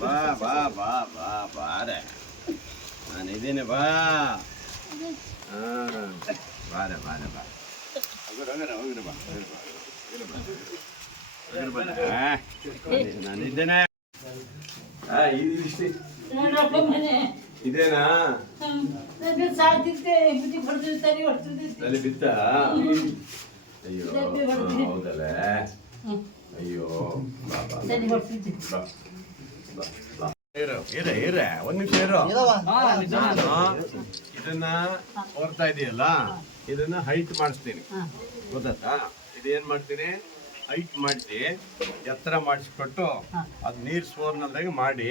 ಬಾ ಬಾ ಬಾ ಬಾ ಬಾರೆ ನಾನಿದ್ದೀನಿ ಬಾ. ಹಾ ಬಾರೆ ಬಾರೆ ಬಾ ನಾನಿದ್ದೇನೆ ಇದೇನಾ? ಬಿತ್ತ? ಅಯ್ಯೋ ಹೌದಲ್ಲೇ? ಅಯ್ಯೋ ಬಾ. ಇದನ್ನ ಓರ್ತಾ ಇದೆಯಲ್ಲ ಇದನ್ನ ಹೈಟ್ ಮಾಡಿಸ್ತೀನಿ. ಗೊತ್ತಾ ಇದೇನ್ ಮಾಡ್ತೀನಿ? ಹೈಟ್ ಮಾಡಿಸಿ ಎತ್ತರ ಮಾಡಿಸ್ಕೊಟ್ಟು ಅದ್ ನೀರ್ ಸೋರ್ನಲ್ದಾಗ ಮಾಡಿ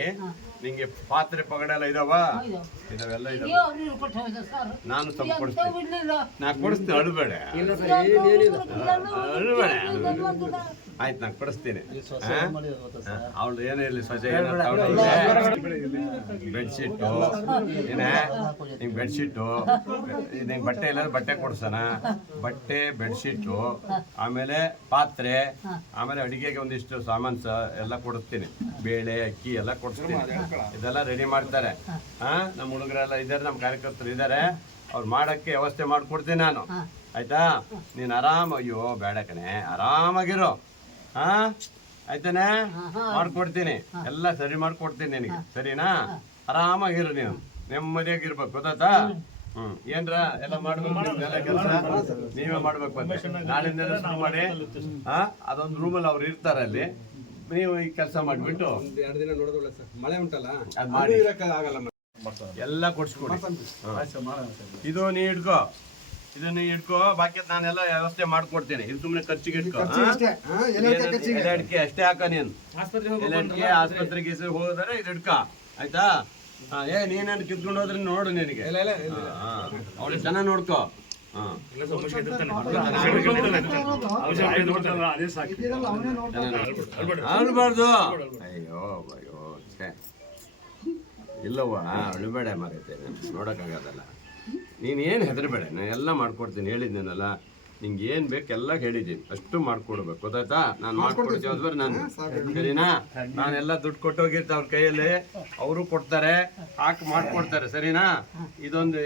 ನಿಂಗೆ ಪಾತ್ರೆ ಪಗಡೆ ಎಲ್ಲ ಇದಾವ? ಇದಾವ. ಇದಾವೆಲ್ಲ ಇದಾವ. ಅಯ್ಯೋ ನೀರು ಕೊಟ್ಟು ಹೋದ ಸರ್? ನಾನು ತಂದು ಕೊಡಿಸ್ತೀನಿ. ನಾ ಕೊಡಿಸ್ತೀನಿ ಅಳ್ಬೇಡ. ಅಳ್ಬೇಡ. ಆಯ್ತು ನಾನು ಕೊಡಿಸ್ತೀನಿ. ಅವಳು ಏನು ಇಲ್ಲಿ ಸೊಸೆ ಬೆಡ್ಶೀಟು ಏನೇ? ನಿಂಗೆ ಬೆಡ್ಶೀಟು ನಿಂಗೆ ಬಟ್ಟೆ ಇಲ್ಲ ಬಟ್ಟೆ ಕೊಡ್ಸೋಣ. ಬಟ್ಟೆ ಬೆಡ್ಶೀಟು ಆಮೇಲೆ ಪಾತ್ರೆ ಆಮೇಲೆ ಅಡಿಗೆಗೆ ಒಂದಿಷ್ಟು ಸಾಮಾನ್ಸ ಸ ಎಲ್ಲ ಕೊಡಿಸ್ತೀನಿ ಬೇಳೆ ಅಕ್ಕಿ ಎಲ್ಲ ಕೊಡಿಸ್ತೀನಿ ಇದೆಲ್ಲ ರೆಡಿ ಮಾಡ್ತಾರೆ. ಹಾ. ನಮ್ಮ ಹುಡುಗರೆಲ್ಲ ಇದ್ದಾರೆ ನಮ್ಮ ಕಾರ್ಯಕರ್ತರು ಇದ್ದಾರೆ. ಅವ್ರು ಮಾಡೋಕ್ಕೆ ವ್ಯವಸ್ಥೆ ಮಾಡ್ಕೊಡ್ತೀನಿ ನಾನು. ಆಯ್ತಾ? ನೀನು ಆರಾಮ ಅಯ್ಯೋ ಬೇಡ ಕಣೆ. ಆರಾಮಾಗಿರು. ಹಾ? ಆಯ್ತಾನೆ? ಮಾಡ್ಕೊಡ್ತೀನಿ. ಎಲ್ಲ ಸರಿ ಮಾಡ್ಕೊಡ್ತೀನಿ ನಿನಗೆ. ಸರಿನಾ? ಆರಾಮಾಗಿರು ನೀನು. ನೆಮ್ಮದಿಯಾಗಿರ್ಬೇಕು. ಗೊತ್ತಾತಾ ಹ್ಮ್. ಏನ್ರ ಎಲ್ಲ ಮಾಡ್ಬೇಕು? ನೀವೇ ಮಾಡ್ಬೇಕು ನಾಳಿಂದ ಶುರು ಮಾಡಿ. ಹಾ ಅದೊಂದು ರೂಮಲ್ಲಿ ಅವ್ರು ಇರ್ತಾರೆ ಅಲ್ಲಿ. ನೀವು ಈ ಕೆಲಸ ಮಾಡಿಬಿಟ್ಟು ಒಂದ್ ಎರಡು ದಿನ ನೋಡೋದಿಲ್ಲ ಸರ್. ಮಳೆ ಉಂಟಲ್ಲ? ಅದ್ ಮಾಡಿ. ಆಗಲ್ಲ. ಎಲ್ಲ ಕೊಡ್ಸ್ಕೊಡಿ. ಇದು ನೀ ಇಟ್ಕೋ. ಇದನ್ನ ಇಟ್ಕೋ. ಬಾಕಿ ನಾನೆಲ್ಲ ವ್ಯವಸ್ಥೆ ಮಾಡ್ಕೊಡ್ತೀನಿ. ಇದು ಸುಮ್ಮನೆ ಖರ್ಚಿಗೆ ಇಟ್ಕೋ. ಎಲೆ ಅಡಿಕೆ ಅಷ್ಟೇ ಹಾಕ ನೀನು. ಎಲೆ ಅಡಿಕೆ ಆಸ್ಪತ್ರೆಗೆ ಹೋದರೆ ಇದು ಇಟ್ಕ. ಆಯ್ತಾ? ಹಾ, ಏ ನೀನೇನು ಕಿತ್ಕೊಂಡು ಹೋದ್ರೆ ನೋಡು ನಿನಗೆ. ಅವಳು ಚೆನ್ನಾಗಿ ನೋಡ್ಕೋ. ಹಾ ಅಳ್ಬಾರ್ದು ಅಯ್ಯೋ ಅಯ್ಯೋ ಇಲ್ಲವ್ವ ಅಳ್ಬೇಡ ಮಾರೈತೆ ನೋಡೋಕ್ಕಾಗೋದಲ್ಲ ನೀನು ಏನು ಹೆದರಬೇಡ ನಾನು ಎಲ್ಲ ಮಾಡ್ಕೊಡ್ತೀನಿ ಹೇಳಿದ್ದೀನಲ್ಲ ನಿಂಗೆ ಏನು ಬೇಕು ಎಲ್ಲ ಹೇಳಿದ್ದೀನಿ. ಅಷ್ಟು ಮಾಡ್ಕೊಡ್ಬೇಕು. ಗೊತ್ತಾಯ್ತಾ? ನಾನು ಮಾಡ್ಕೊಡೋ ಜವಾಬ್ದಾರಿ ನಾನು. ಸರಿನಾ? ನಾನೆಲ್ಲ ದುಡ್ಡು ಕೊಟ್ಟೋಗಿರ್ತ ಅವ್ರ ಕೈಯಲ್ಲಿ. ಅವರು ಕೊಡ್ತಾರೆ. ಹಾಕಿ ಮಾಡ್ಕೊಡ್ತಾರೆ. ಸರಿನಾ? ಇದೊಂದು